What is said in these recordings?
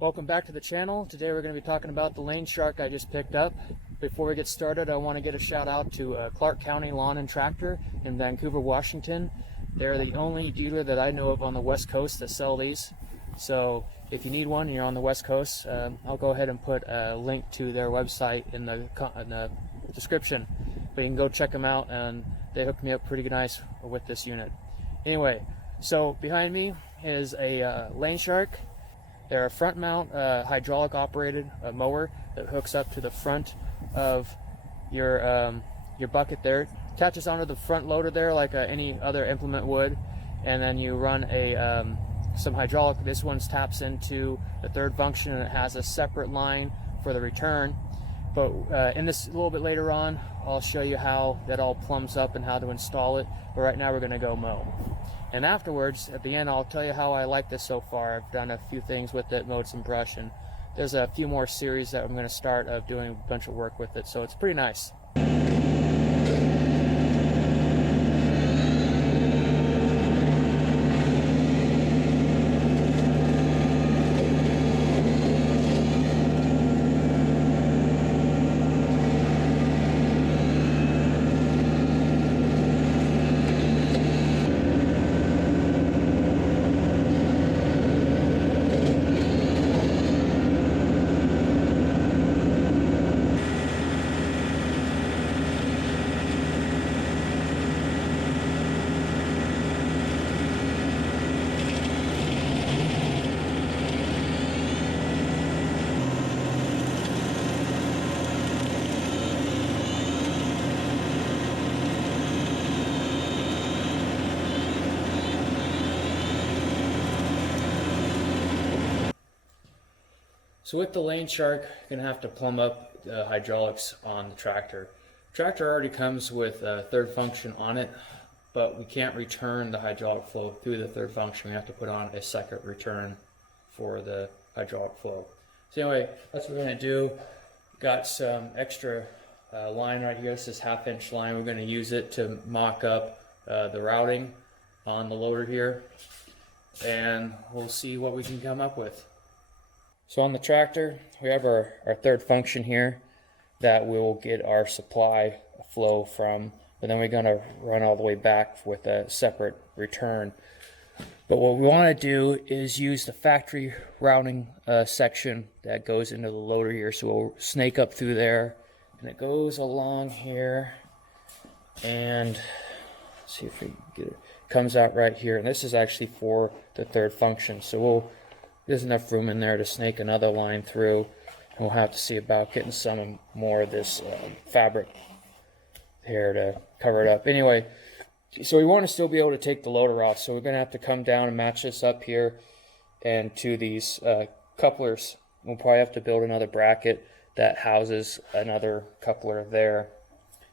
Welcome back to the channel. Today we're going to be talking about the Lane Shark I just picked up. Before we get started, I want to get a shout out to Clark County Lawn and Tractor in Vancouver, Washington. They're the only dealer that I know of on the West Coast that sell these. So if you need one and you're on the West Coast, I'll go ahead and put a link to their website in the description. But you can go check them out, and they hooked me up pretty nice with this unit. Anyway, so behind me is a Lane Shark. They're a front mount hydraulic operated mower that hooks up to the front of your bucket there. Attaches onto the front loader there like any other implement would, and then you run a some hydraulic. This one taps into the third function, and it has a separate line for the return. But in this a little bit later on, I'll show you how that all plumbs up and how to install it. But right now we're going to go mow. And afterwards, at the end, I'll tell you how I like this so far. I've done a few things with it, mowed some brush, and there's a few more series that I'm going to start of doing a bunch of work with it. So it's pretty nice. So with the Lane Shark, you're going to have to plumb up the hydraulics on the tractor. Tractor already comes with a third function on it, but we can't return the hydraulic flow through the third function. We have to put on a second return for the hydraulic flow. So anyway, that's what we're going to do. Got some extra line right here. This is 1/2 inch line. We're going to use it to mock up the routing on the loader here, and we'll see what we can come up with. So on the tractor, we have our third function here that we'll get our supply flow from, but then we're going to run all the way back with a separate return. But what we want to do is use the factory routing section that goes into the loader here. So we'll snake up through there, and it goes along here, and let's see if we can get it. Comes out right here, and this is actually for the third function. So there's enough room in there to snake another line through, and we'll have to see about getting some more of this fabric here to cover it up. Anyway, so we want to still be able to take the loader off, so we're going to have to come down and match this up here and to these couplers. We'll probably have to build another bracket that houses another coupler there,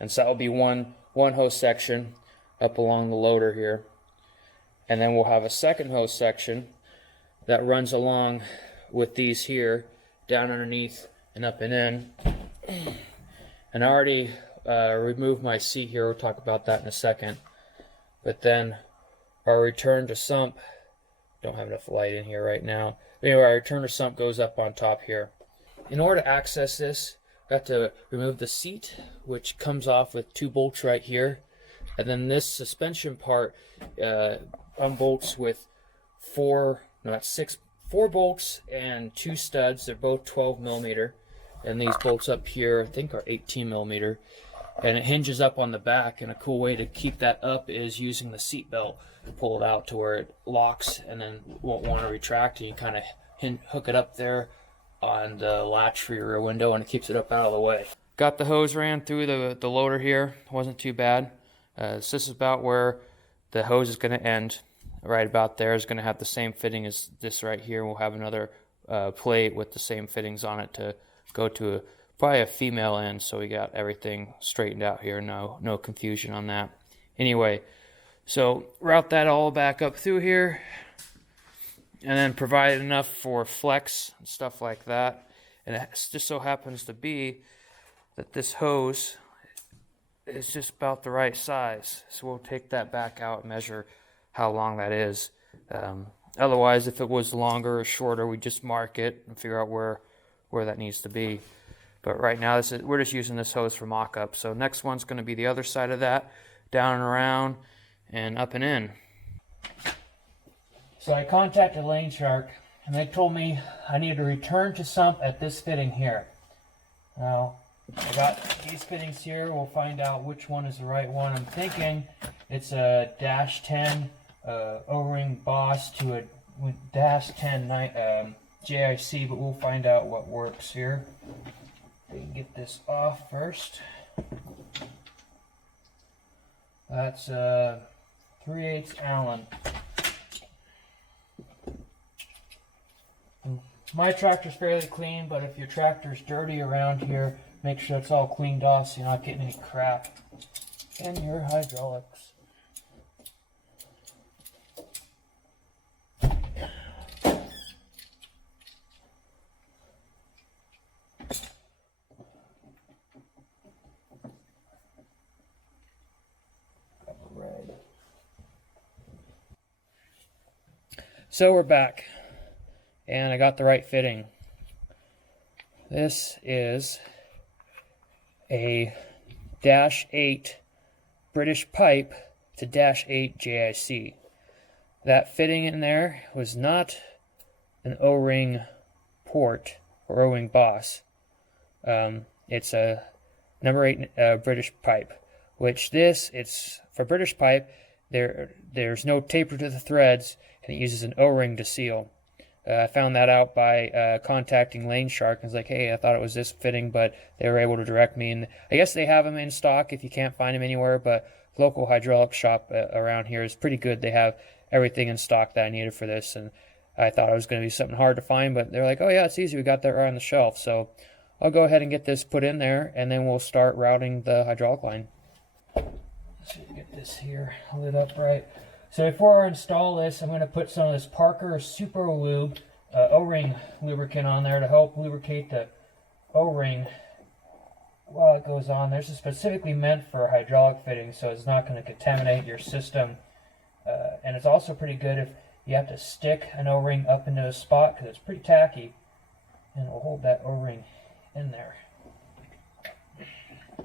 and so that will be one hose section up along the loader here, and then we'll have a second hose section that runs along with these here, down underneath and up and in. And I already removed my seat here. We'll talk about that in a second. But then our return to sump, don't have enough light in here right now. Anyway, our return to sump goes up on top here. In order to access this, we have to remove the seat, which comes off with 2 bolts right here. And then this suspension part unbolts with 4 bolts and 2 studs. They're both 12 millimeter, and these bolts up here I think are 18 millimeter, and it hinges up on the back. And a cool way to keep that up is using the seat belt to pull it out to where it locks and then won't want to retract, and you kind of hook it up there on the latch for your rear window, and it keeps it up out of the way. Got the hose ran through the loader here. Wasn't too bad. So this is about where the hose is going to end. Right about there is going to have the same fitting as this right here. We'll have another plate with the same fittings on it to go to probably a female end, so we got everything straightened out here. No confusion on that. Anyway, so route that all back up through here, and then provide enough for flex and stuff like that. And it just so happens to be that this hose is just about the right size, so we'll take that back out and measure how long that is. Otherwise, if it was longer or shorter, we just mark it and figure out where that needs to be. But right now, we're just using this hose for mock-up. So next one's going to be the other side of that, down and around, and up and in. So I contacted Lane Shark, and they told me I need to return to sump at this fitting here. Now, I got these fittings here. We'll find out which one is the right one. I'm thinking it's a -10 O-ring Boss to a -10 JIC, but we'll find out what works here. We can get this off first. That's 3/8 Allen. My tractor's fairly clean, but if your tractor's dirty around here, make sure it's all cleaned off so you're not getting any crap in your hydraulics. So we're back, and I got the right fitting. This is a -8 British pipe to -8 JIC. That fitting in there was not an O-ring port or O-ring Boss. It's a number 8 British pipe, which it's for British pipe. There's no taper to the threads, and it uses an O-ring to seal. I found that out by contacting Lane Shark. I was like, hey, I thought it was this fitting, but they were able to direct me. And I guess they have them in stock if you can't find them anywhere, but local hydraulic shop around here is pretty good. They have everything in stock that I needed for this, and I thought it was going to be something hard to find, but they're like, oh yeah, it's easy. We got that right on the shelf. So I'll go ahead and get this put in there, and then we'll start routing the hydraulic line. So you get this here lit up right. So before I install this, I'm going to put some of this Parker Super Lube O-ring lubricant on there to help lubricate the O-ring while it goes on. This is specifically meant for hydraulic fittings, so it's not going to contaminate your system. And it's also pretty good if you have to stick an O-ring up into a spot, because it's pretty tacky, and it will hold that O-ring in there.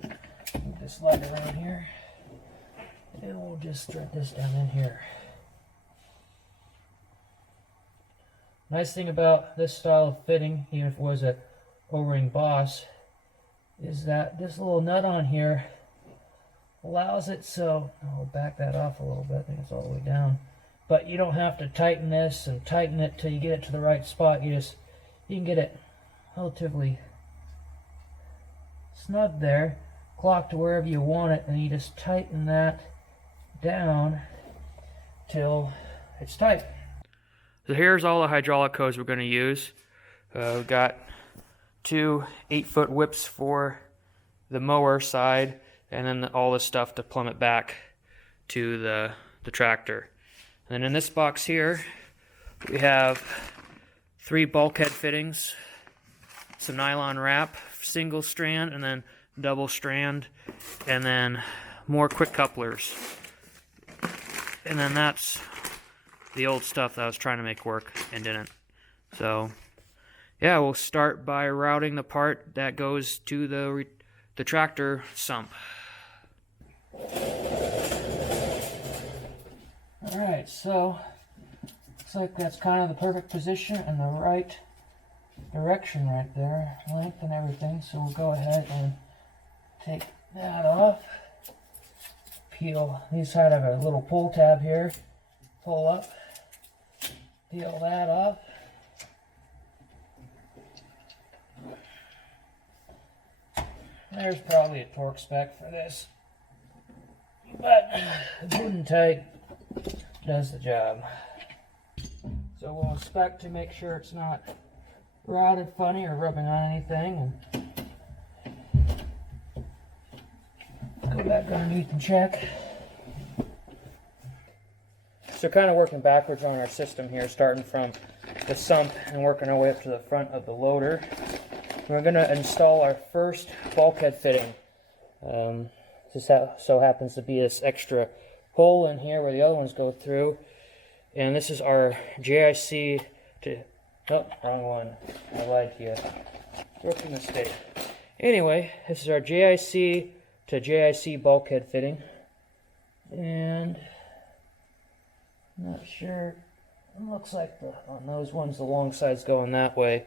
Move this light around here. And we'll just thread this down in here. Nice thing about this style of fitting, even if it was a O-ring Boss, is that this little nut on here allows it so, I'll back that off a little bit, I think it's all the way down, but you don't have to tighten this and tighten it till you get it to the right spot. You can get it relatively snug there, clock to wherever you want it, and you just tighten that down till it's tight. So here's all the hydraulic hose we're going to use. We've got 2 8-foot whips for the mower side, and then all the stuff to plumb it back to the tractor. And then in this box here, we have 3 bulkhead fittings, some nylon wrap, single strand, and then double strand, and then more quick couplers. And then that's the old stuff that I was trying to make work and didn't. So yeah, we'll start by routing the part that goes to the tractor sump. Alright, so looks like that's kind of the perfect position and the right direction right there, length and everything. So we'll go ahead and take that off. Peel these side of a little pull tab here, pull up, peel that off. There's probably a torque spec for this, but good and tight does the job. So we'll inspect to make sure it's not routed funny or rubbing on anything, and go back underneath and check. So kind of working backwards on our system here, starting from the sump and working our way up to the front of the loader. We're going to install our first bulkhead fitting. This so happens to be this extra hole in here where the other ones go through. And this is our JIC to, oh, wrong one. I lied to you. Rookie mistake. Anyway, this is our JIC to JIC bulkhead fitting. And I'm not sure. It looks like on those ones the long side's going that way.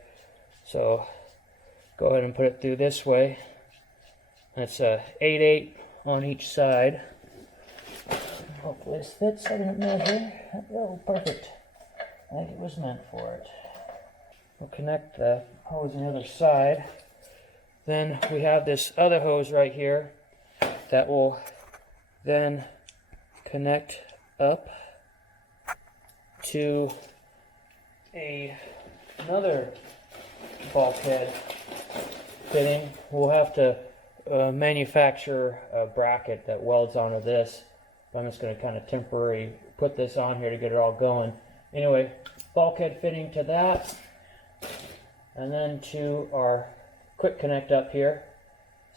So go ahead and put it through this way. That's a 8/8 on each side. Hopefully this fits. I didn't measure. Oh, perfect. I think it was meant for it. We'll connect the hose on the other side. Then we have this other hose right here that will then connect up to another bulkhead fitting. We'll have to manufacture a bracket that welds onto this. I'm just going to kind of temporarily put this on here to get it all going. Anyway, bulkhead fitting to that, and then to our quick connect up here.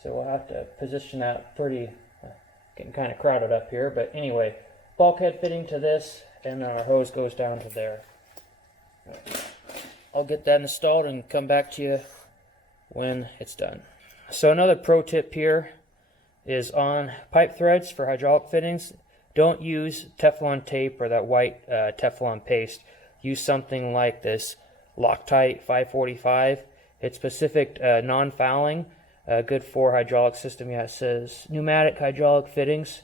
So we'll have to position that pretty, getting kind of crowded up here, but anyway, bulkhead fitting to this, and then our hose goes down to there. I'll get that installed and come back to you when it's done. So another pro tip here is on pipe threads for hydraulic fittings. Don't use Teflon tape or that white Teflon paste. Use something like this Loctite 545. It's specific non-fouling, good for hydraulic system. Yeah, it says pneumatic hydraulic fittings.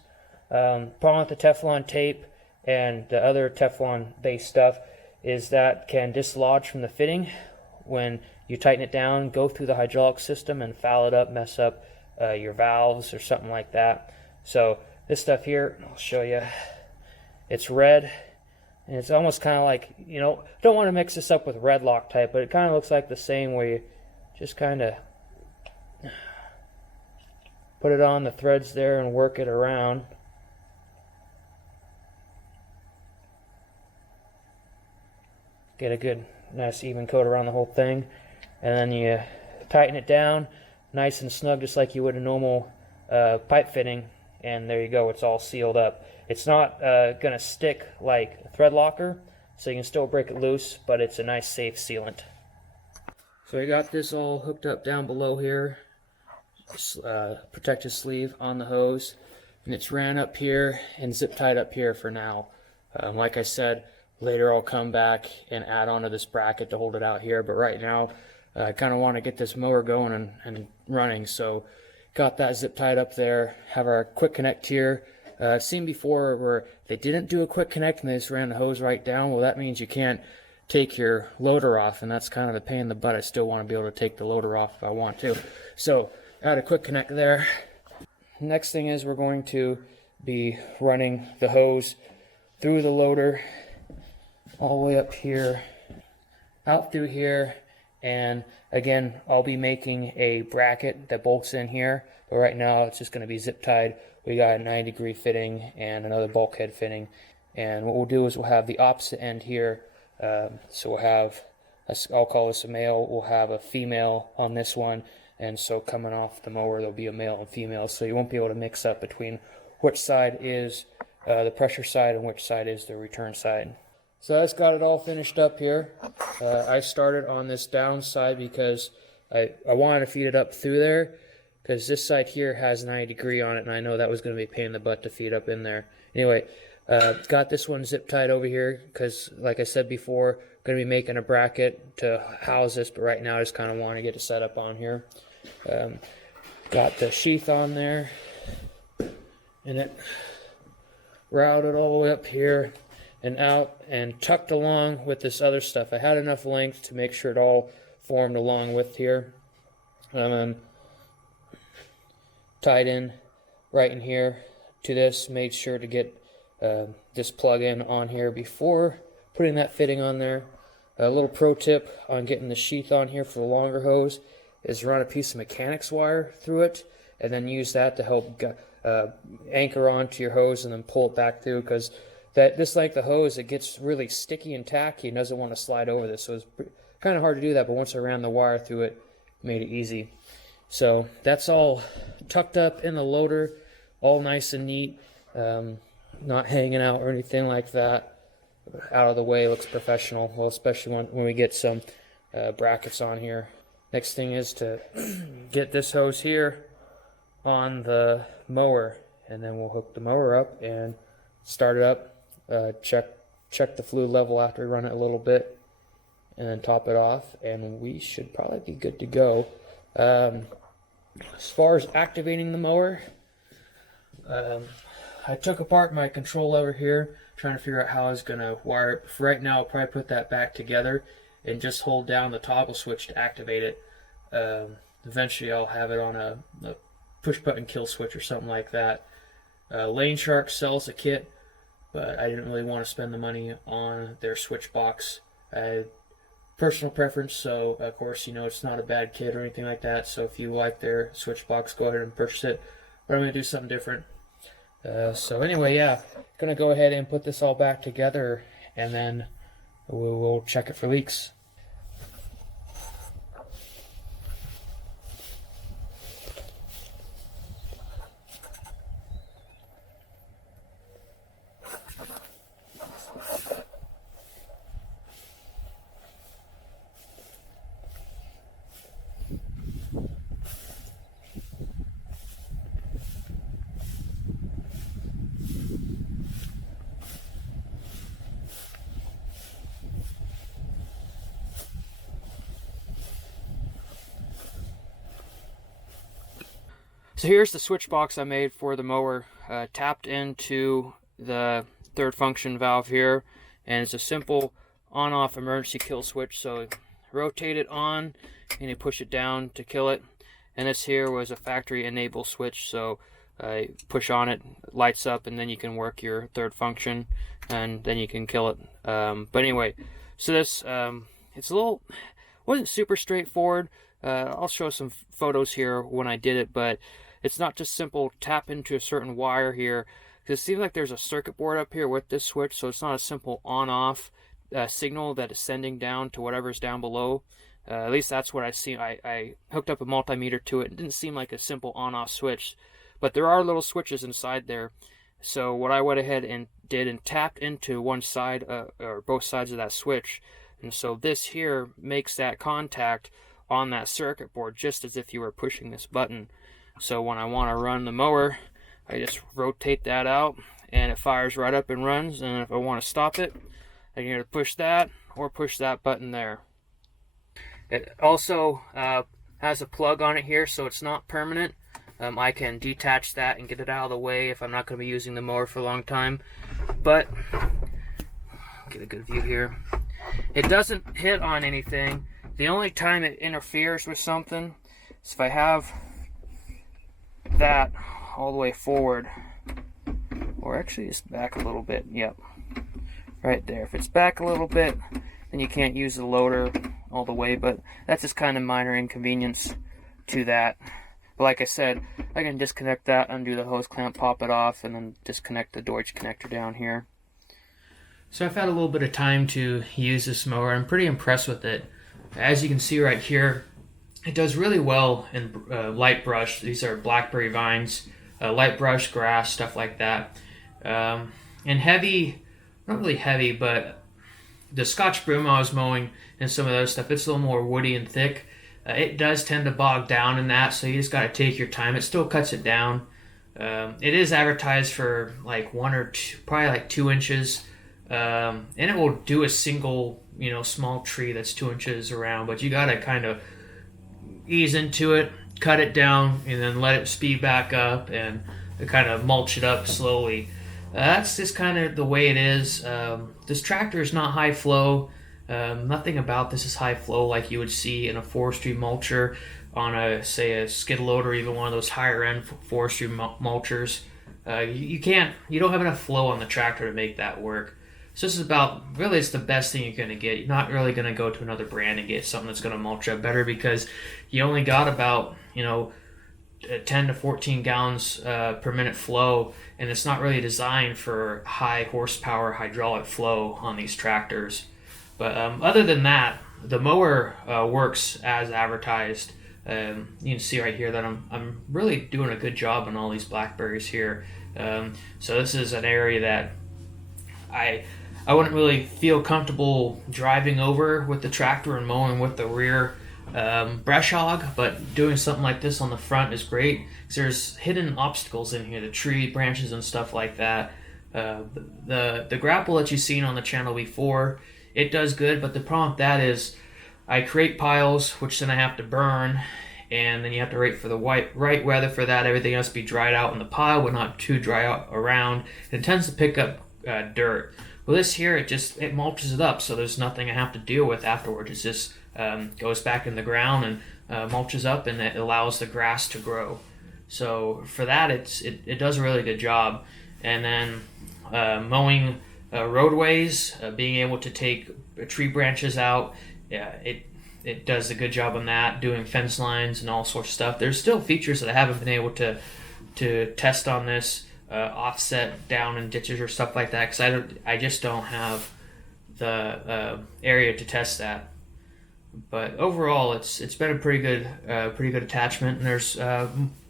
Problem with the Teflon tape and the other Teflon based stuff is that can dislodge from the fitting when you tighten it down, go through the hydraulic system and foul it up, mess up your valves or something like that. So this stuff here, I'll show you. It's red, and it's almost kind of like, you know, don't want to mix this up with red Loctite, but it kind of looks like the same, where you just kind of put it on the threads there and work it around. Get a good, nice even coat around the whole thing, and then you tighten it down nice and snug, just like you would a normal pipe fitting, and there you go, it's all sealed up. It's not going to stick like a thread locker, so you can still break it loose, but it's a nice safe sealant. So I got this all hooked up down below here, protective sleeve on the hose, and it's ran up here and zip tied up here for now. Like I said, later I'll come back and add onto this bracket to hold it out here, but right now I kind of want to get this mower going and running, so got that zip tied up there. Have our quick connect here. I've seen before where they didn't do a quick connect and they just ran the hose right down. Well, that means you can't take your loader off, and that's kind of a pain in the butt. I still want to be able to take the loader off if I want to. So add a quick connect there. Next thing is we're going to be running the hose through the loader all the way up here, out through here, and again I'll be making a bracket that bolts in here, but right now it's just going to be zip tied. We got a 90-degree fitting and another bulkhead fitting, and what we'll do is we'll have the opposite end here. So we'll have, I'll call this a male, we'll have a female on this one, and so coming off the mower there'll be a male and female, so you won't be able to mix up between which side is the pressure side and which side is the return side. So I just got it all finished up here. I started on this down side because I wanted to feed it up through there, because this side here has 90-degree on it, and I know that was going to be a pain in the butt to feed up in there. Anyway, got this one zip tied over here because, like I said before, going to be making a bracket to house this, but right now I just kind of want to get it set up on here. Got the sheath on there, and it routed all the way up here and out and tucked along with this other stuff. I had enough length to make sure it all formed along with here. Tied in right in here to this, made sure to get this plug in on here before putting that fitting on there. A little pro tip on getting the sheath on here for the longer hose is run a piece of mechanics wire through it and then use that to help anchor onto your hose and then pull it back through, because this length of hose, it gets really sticky and tacky and doesn't want to slide over this, so it's kind of hard to do that, but once I ran the wire through it, made it easy. So that's all tucked up in the loader, all nice and neat, not hanging out or anything like that. out of the way, looks professional. Well, especially when we get some brackets on here. Next thing is to get this hose here on the mower, and then we'll hook the mower up and start it up. Check the fluid level after we run it a little bit, and then top it off, and we should probably be good to go. As far as activating the mower, I took apart my control lever here, trying to figure out how I was going to wire it. For right now, I'll probably put that back together and just hold down the toggle switch to activate it. Eventually, I'll have it on a push button kill switch or something like that. Lane Shark sells a kit, but I didn't really want to spend the money on their switch box. Personal preference, so of course, it's not a bad kit or anything like that. So if you like their switch box, go ahead and purchase it. But I'm going to do something different. So anyway, yeah, going to go ahead and put this all back together, and then we'll check it for leaks. So here's the switch box I made for the mower, tapped into the third function valve here, and it's a simple on-off emergency kill switch. So rotate it on and you push it down to kill it, and this here was a factory enable switch, so push on it, lights up, and then you can work your third function and then you can kill it. But anyway, so this it's wasn't super straightforward. I'll show some photos here when I did it, but it's not just simple tap into a certain wire here, because it seems like there's a circuit board up here with this switch, so it's not a simple on-off signal that is sending down to whatever's down below. At least that's what I see. I hooked up a multimeter to it. It didn't seem like a simple on-off switch, but there are little switches inside there. So what I went ahead and did and tapped into one side or both sides of that switch, and so this here makes that contact on that circuit board just as if you were pushing this button. So when I want to run the mower, I just rotate that out and it fires right up and runs. And if I want to stop it, I can either push that or push that button there. It also has a plug on it here, so it's not permanent. I can detach that and get it out of the way if I'm not going to be using the mower for a long time. But get a good view here. It doesn't hit on anything. The only time it interferes with something is if I have that all the way forward, or actually just back a little bit. Yep, right there. If it's back a little bit, then you can't use the loader all the way, but that's just kind of minor inconvenience to that. But like I said, I can disconnect that, undo the hose clamp, pop it off, and then disconnect the Deutsch connector down here. So I've had a little bit of time to use this mower. I'm pretty impressed with it. As you can see right here, it does really well in light brush. These are blackberry vines, light brush, grass, stuff like that. And heavy, not really heavy, but the Scotch broom I was mowing and some of those stuff, it's a little more woody and thick. It does tend to bog down in that, so you just got to take your time. It still cuts it down. It is advertised for like 1 or 2, probably like 2 inches. And it will do a single, small tree that's 2 inches around, but you got to kind of ease into it, cut it down, and then let it speed back up and kind of mulch it up slowly. That's just kind of the way it is. This tractor is not high flow. Nothing about this is high flow like you would see in a forestry mulcher on a skid loader, or even one of those higher end forestry mulchers. You don't have enough flow on the tractor to make that work. So this is really it's the best thing you're going to get. You're not really going to go to another brand and get something that's going to mulch up better, because you only got about 10 to 14 gallons per minute flow, and it's not really designed for high horsepower hydraulic flow on these tractors. But other than that, the mower works as advertised. You can see right here that I'm really doing a good job on all these blackberries here. So this is an area that I wouldn't really feel comfortable driving over with the tractor and mowing with the rear brush hog, but doing something like this on the front is great because there's hidden obstacles in here, the tree branches and stuff like that. The grapple that you've seen on the channel before, it does good, but the problem with that is I create piles, which then I have to burn, and then you have to wait for the right weather for that. Everything has to be dried out in the pile, but not too dry out around. It tends to pick up dirt. Well, this here, it mulches it up, so there's nothing I have to deal with afterwards. It just goes back in the ground and mulches up, and it allows the grass to grow. So for that, it does a really good job. And then mowing roadways, being able to take tree branches out, yeah, it does a good job on that. Doing fence lines and all sorts of stuff. There's still features that I haven't been able to test on this. Offset down in ditches or stuff like that, because I just don't have the area to test that. But overall, it's been a pretty good attachment, and there's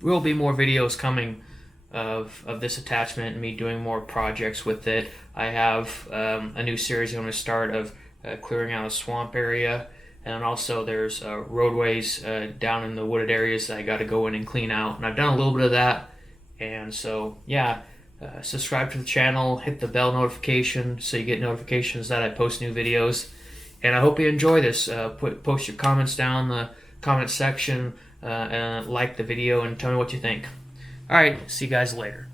will be more videos coming of this attachment and me doing more projects with it. I have a new series I'm going to start of clearing out a swamp area, and also there's roadways down in the wooded areas that I got to go in and clean out, and I've done a little bit of that. And so, yeah, subscribe to the channel, hit the bell notification so you get notifications that I post new videos. And I hope you enjoy this. Post your comments down in the comment section, and like the video and tell me what you think. Alright, see you guys later.